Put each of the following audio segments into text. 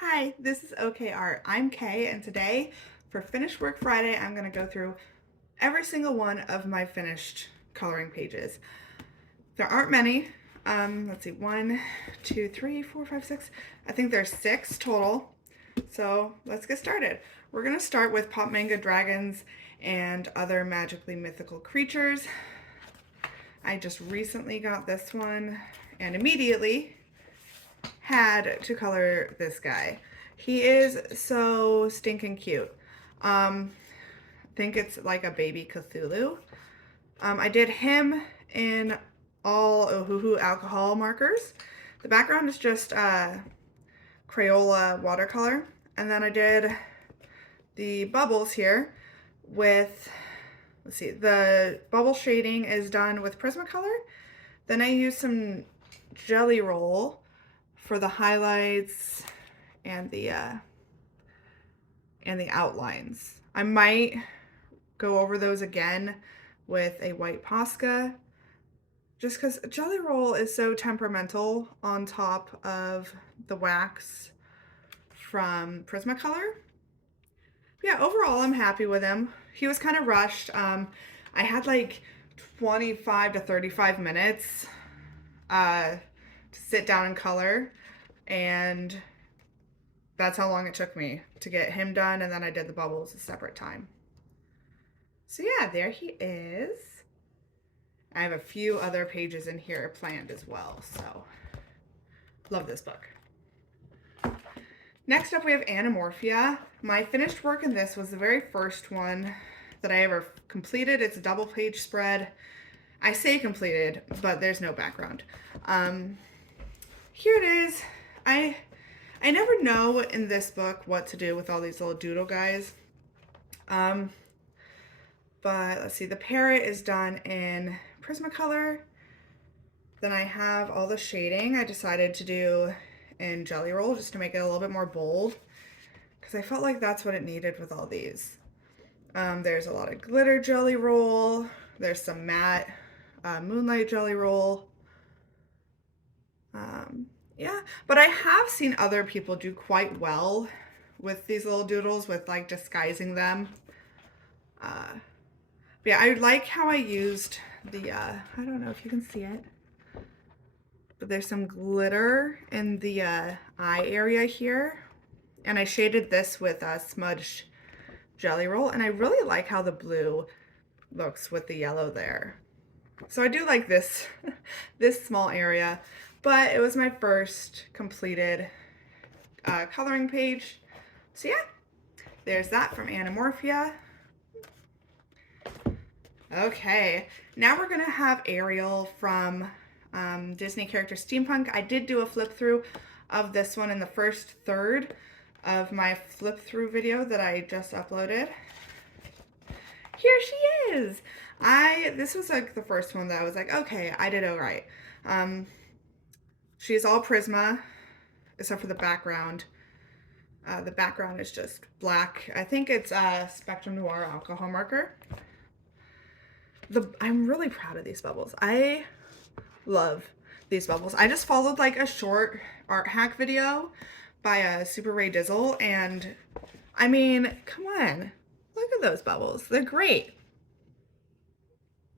Hi, this is OK Art. I'm Kay, and today for Finished Work Friday, I'm going to go through every single one of my finished coloring pages. There aren't many. Let's see, 1, 2, 3, 4, 5, 6. I think there's 6 total. So let's get started. We're going to start with Pop Manga Dragons and other magically mythical creatures. I just recently got this one and immediately had to color this guy. He is so stinking cute. I think it's like a baby Cthulhu. I did him in all Ohuhu alcohol markers. The background is just Crayola watercolor. And then I did the bubbles here with, let's see, the bubble shading is done with Prismacolor. Then I used some Jelly Roll for the highlights and the outlines. I might go over those again with a white Posca, just because Jelly Roll is so temperamental on top of the wax from Prismacolor. Yeah, overall I'm happy with him. He was kind of rushed. I had like 25 to 35 minutes to sit down and color, and that's how long it took me to get him done, and then I did the bubbles a separate time. So yeah, there he is. I have a few other pages in here planned as well, so love this book. Next up we have Anamorphia. My finished work in this was the very first one that I ever completed. It's a double page spread. I say completed, but there's no background. Here it is. I never know in this book what to do with all these little doodle guys. But let's see, the parrot is done in Prismacolor. Then I have all the shading I decided to do in Jelly Roll just to make it a little bit more bold, because I felt like that's what it needed with all these. There's a lot of glitter Jelly Roll. There's some matte Moonlight Jelly Roll. Yeah, but I have seen other people do quite well with these little doodles with like disguising them. Yeah, I like how I used the, I don't know if you can see it, but there's some glitter in the eye area here. And I shaded this with a smudged Jelly Roll, and I really like how the blue looks with the yellow there. So I do like this, this small area, but it was my first completed coloring page. So yeah, there's that from Anamorphia. Okay, now we're gonna have Ariel from Disney Character Steampunk. I did do a flip through of this one in the first third of my flip through video that I just uploaded. Here she is. This was like the first one that I was like, okay, I did all right. She's all Prisma, except for the background. The background is just black. I think it's Spectrum Noir alcohol marker. I'm really proud of these bubbles. I love these bubbles. I just followed like a short art hack video by a Super Ray Dizzle, and I mean, come on, look at those bubbles. They're great.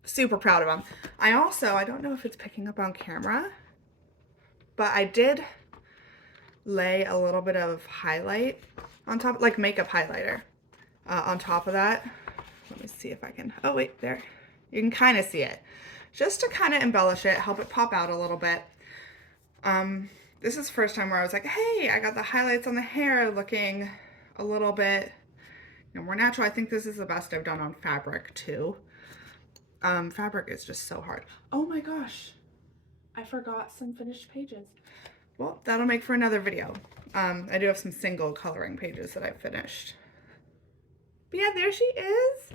Super proud of them. I don't know if it's picking up on camera, but I did lay a little bit of highlight on top, like makeup highlighter on top of that. Let me see if I can, oh wait, there. You can kind of see it. Just to kind of embellish it, help it pop out a little bit. This is the first time where I was like, hey, I got the highlights on the hair looking a little bit more natural. I think this is the best I've done on fabric too. Fabric is just so hard. Oh my gosh, I forgot some finished pages. Well, that'll make for another video. I do have some single coloring pages that I've finished. But yeah, there she is.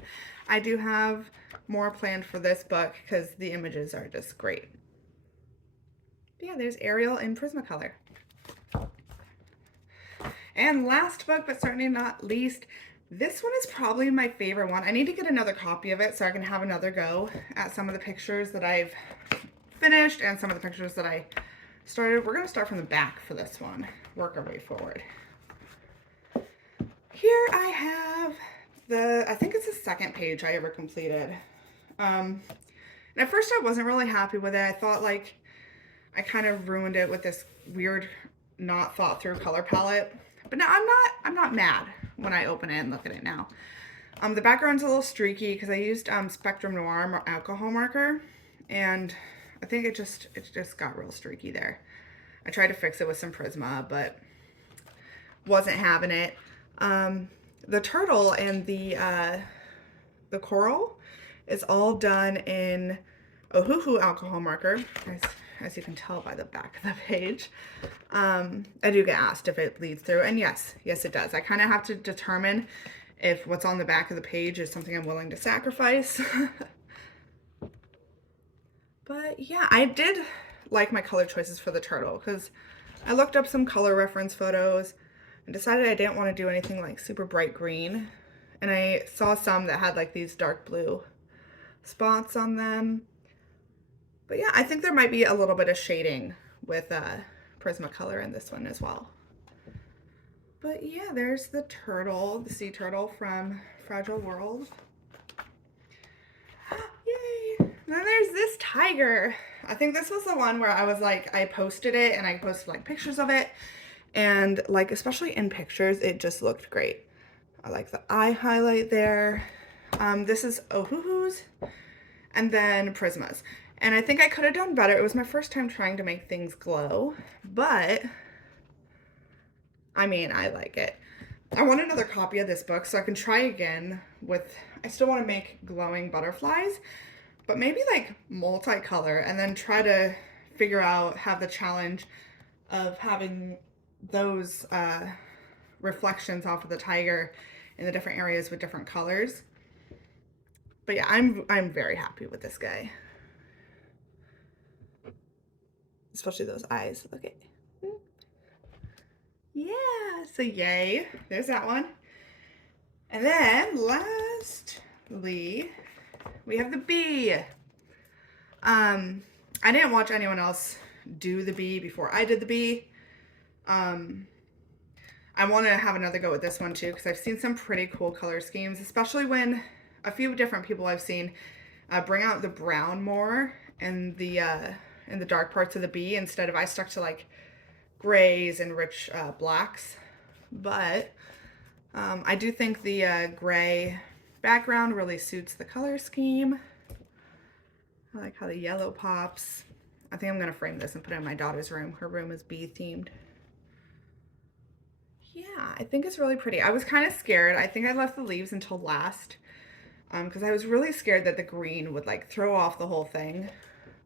I do have more planned for this book because the images are just great. But yeah, there's Ariel in Prismacolor. And last book, but certainly not least, this one is probably my favorite one. I need to get another copy of it so I can have another go at some of the pictures that I've finished and some of the pictures that I started. We're going to start from the back for this one, work our way forward. here I have I think it's the second page I ever completed. And at first I wasn't really happy with it. I thought like I kind of ruined it with this weird, not thought through color palette. But now I'm not mad when I open it and look at it now. The background's a little streaky because I used Spectrum Noir alcohol marker, and I think it just got real streaky there. I tried to fix it with some Prisma, but wasn't having it. The turtle and the coral is all done in Ohuhu alcohol marker, as you can tell by the back of the page. I do get asked if it bleeds through, and yes it does. I kind of have to determine if what's on the back of the page is something I'm willing to sacrifice. But yeah, I did like my color choices for the turtle because I looked up some color reference photos and decided I didn't want to do anything like super bright green. And I saw some that had like these dark blue spots on them. But yeah, I think there might be a little bit of shading with Prismacolor in this one as well. But yeah, there's the turtle, the sea turtle from Fragile World. Yay! And then there's this tiger. I think this was the one where I was like, I posted it and I posted like pictures of it. And like, especially in pictures, it just looked great. I like the eye highlight there. This is Ohuhu's and then Prisma's. And I think I could have done better. It was my first time trying to make things glow, but I mean, I like it. I want another copy of this book so I can try again with, I still want to make glowing butterflies, but maybe like multicolor, and then try to figure out, have the challenge of having those reflections off of the tiger in the different areas with different colors. But yeah, I'm very happy with this guy. Especially those eyes. Look at, yeah, so yay, there's that one. And then lastly, we have the bee. I didn't watch anyone else do the bee before I did the bee. I want to have another go with this one too, because I've seen some pretty cool color schemes, especially when a few different people I've seen bring out the brown more in the dark parts of the bee, instead of, I stuck to like grays and rich blacks. But I do think the gray background really suits the color scheme. I like how the yellow pops. I think I'm gonna frame this and put it in my daughter's room. Her room is bee themed. Yeah, I think it's really pretty. I was kind of scared. I think I left the leaves until last because I was really scared that the green would like throw off the whole thing.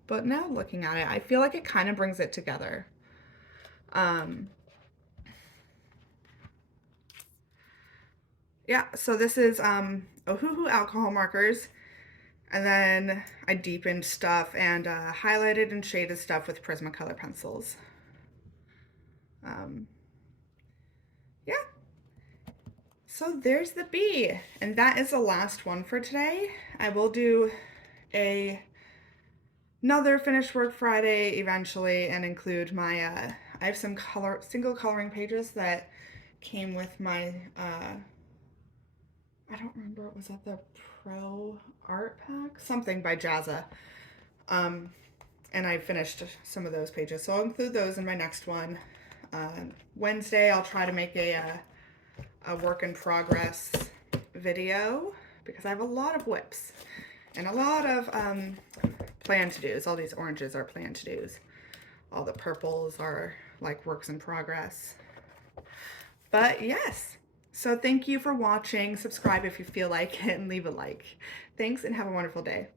But now looking at it, I feel like it kind of brings it together. Yeah, so this is Ohuhu alcohol markers. And then I deepened stuff and highlighted and shaded stuff with Prismacolor pencils. Yeah. So there's the bee. And that is the last one for today. I will do another finished work Friday eventually and include my, I have some single coloring pages that came with my, I don't remember, was that the Pro Art Pack? Something by Jazza. And I finished some of those pages, so I'll include those in my next one. Wednesday, I'll try to make a work in progress video because I have a lot of whips and a lot of plan to do's. All these oranges are plan to do's. All the purples are like works in progress. But yes, so thank you for watching. Subscribe if you feel like it and leave a like. Thanks and have a wonderful day.